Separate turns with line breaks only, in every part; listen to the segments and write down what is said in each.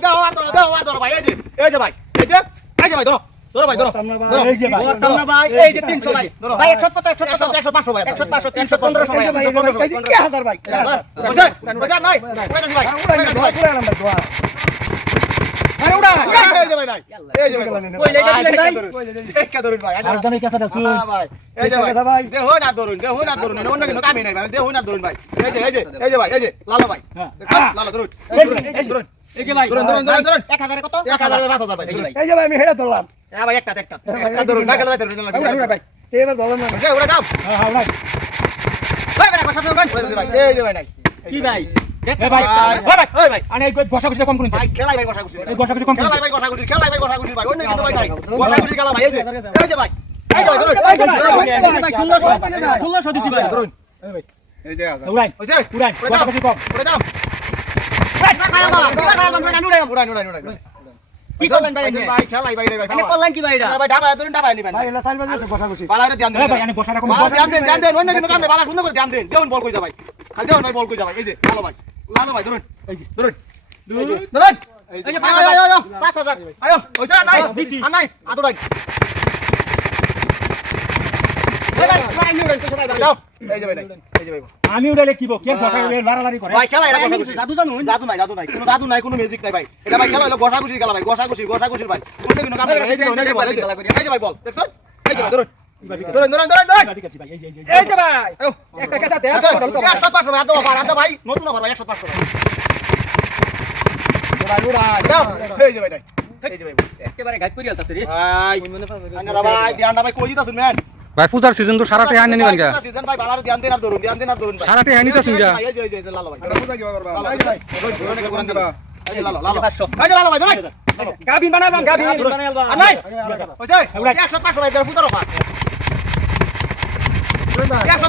দাও আর ধরো দাও আর ধরো ভাই এই যে এই যে ভাই এই যে এই যে ভাই ধরো ধরো ভাই ধরো ধরো
এই যে ভাই।
এই যে 300 ভাই ভাই 100 কত 100 কত
100 500 ভাই
100 500 300 1500 ভাই
পয়সা পয়সা নাই পয়সা ভাই পয়সা ভাই
আরে উড়া
এই যে ভাই নাই এই যে ভাই
কই লেগে দিলেন ভাই?
কে ধরুন ভাই
আর দামে কাছে দাও
হ্যাঁ ভাই এই যে ভাই দেখো না ধরুন দেখো না ধরুন অন্য কিছু কামই নাই ভাই দেখো না ধরুন ভাই এই যে এই যে এই যে ভাই এই যে লালা ভাই
হ্যাঁ।
লালা ধরুন ধরুন
এই যে ভাই
ধরুন ধরুন ধরুন ধরুন
1000 কত
1000 5000 ভাই
এই যে ভাই
ভাই আমি হেরে ধরলাম
হ্যাঁ ভাই একটা একটা একটা ধরুন না খেলা ধরুন
উড়া উড়া ভাই
এবার ধরলাম না
এই ওরা দাও
হ্যাঁ হ্যাঁ উড়া
ভাই ভাই কথা শুনুন ভাই
ভাই এই যে ভাই নাই
কি ভাই
এ ভাই
ভাই।
ভাই
ভাই ভাই ভাই ভাই ভাই ভাই ভাই ভাই ভাই ভাই ধরুন
এই যে ভাই,
ধরুন।
এই যে
ভাই 1600 1600 দিছি ভাই
উড়াই উড়াই
ওরে
কম
ওরে দাও
খায়া বা খায়া বা মানে নুড়াই
উড়াই উড়াই উড়াই উড়াই
কি করলেন ভাই
ভাই খেলাই ভাই ভাই
মানে করলেন কি ভাই এটা
ভাই ডাবা ধরুন ডাবা নিবেন
ভাই এলা চাল বাজে কথা কইছি
বালারে ধ্যান দেন
ভাই আনে ঘষাটা কম
বালা ধ্যান দেন ধ্যান দেন অন্য কিছু কাম নেই সুন্দর করে ধ্যান দেন দেউন বল কই যা ভাই খালি দেউন ভাই বল কই যা ভাই এই যে লালো ভাই লালো ভাই ধরুন
এই যে।
ধরুন ধরুন
এই যে
আয় আয় আয়
5000
আয় ওইটা নাই
দিছি।
আর নাই আতো নাই
ভাই ভাই ভাই নুড়াই তো ভাই
দাও এই যে ভাই নাই এই যে ভাই
আমি উড়ালে কি বো কে ঘষা লারালারি করে
ভাই খেলা এটা
ভাই, জাদু জানুন?
জাদু নাই জাদু নাই কোনো জাদু নাই কোনো ম্যাজিক নাই ভাই এটা ভাই খেলা হলো গসা খুশি খেলা ভাই গসা খুশি গসা খুশি ভাই অন্য কোনো কাম নাই এই যে এই যে ভাই বল দেখছ এই যে ভাই ধরুন ধরুন ধরুন ধরুন ধরুন
ঠিক আছে ভাই এই যে ভাই একটা কাছে দে
আচ্ছা, একশো পাঁচশো ভাই, এত অফার, এত ভাই, নতুন অফার ভাই, একশো পাঁচশো ভাই। দাও, এই যে ভাই। এই যে ভাই।
একেবারে গাইড করি আলতাছে রে
ভাই, আইনারা ভাই, ধ্যানটা ভাই, কই দিতাছুন, ম্যান?
ভাই পূজার সিজন তো সারাটে হানি নিবেন গা
ভাই, season ভাই, ভালো ধ্যান দেন আর ধরুন, ধ্যান দেন আর ধরুন ভাই।
সারাটে হানি দিতাছুন গা
ভাই, এই যে, এই যে, এই যে, লালো ভাই। লালো, যে ভাই, ধরুন, কোরআন দিবা। এই যে লালো, লালো।
500
এই যে লালো ভাই, ধরুন।
গাবিন বানাবাম গাবিন
ধরুন। আর নাই? হইছে? একশো পাঁচশো ভাই, পূজার অফার। একশো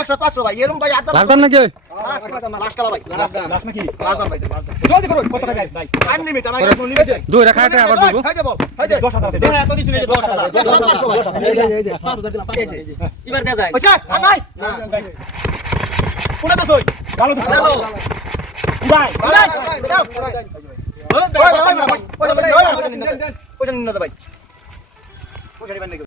একশো,
পাঁচশো ভাই, এরম ভাই, আট
রাজধান নাকি
লাস্ট খেলা ভাই, লাস্ট
নাকি
লাস্ট দাম ভাই,
জলদি করুন কত টাকা ভাই
Unlimited, আমার কাছে কোনো limit
দুই রেখা এটা আবার দেবো
এই যে বল, এই যে।
দশ হাজার আছে
হ্যাঁ, এই যে।
এই যে
এবার দে যায়
আর নাই? কোনে তো তুই?
ভালো তো
ভাই, ভাই, ভাই, পয়সা নিন না, ভাই। পয়সা নিবেন নাকি?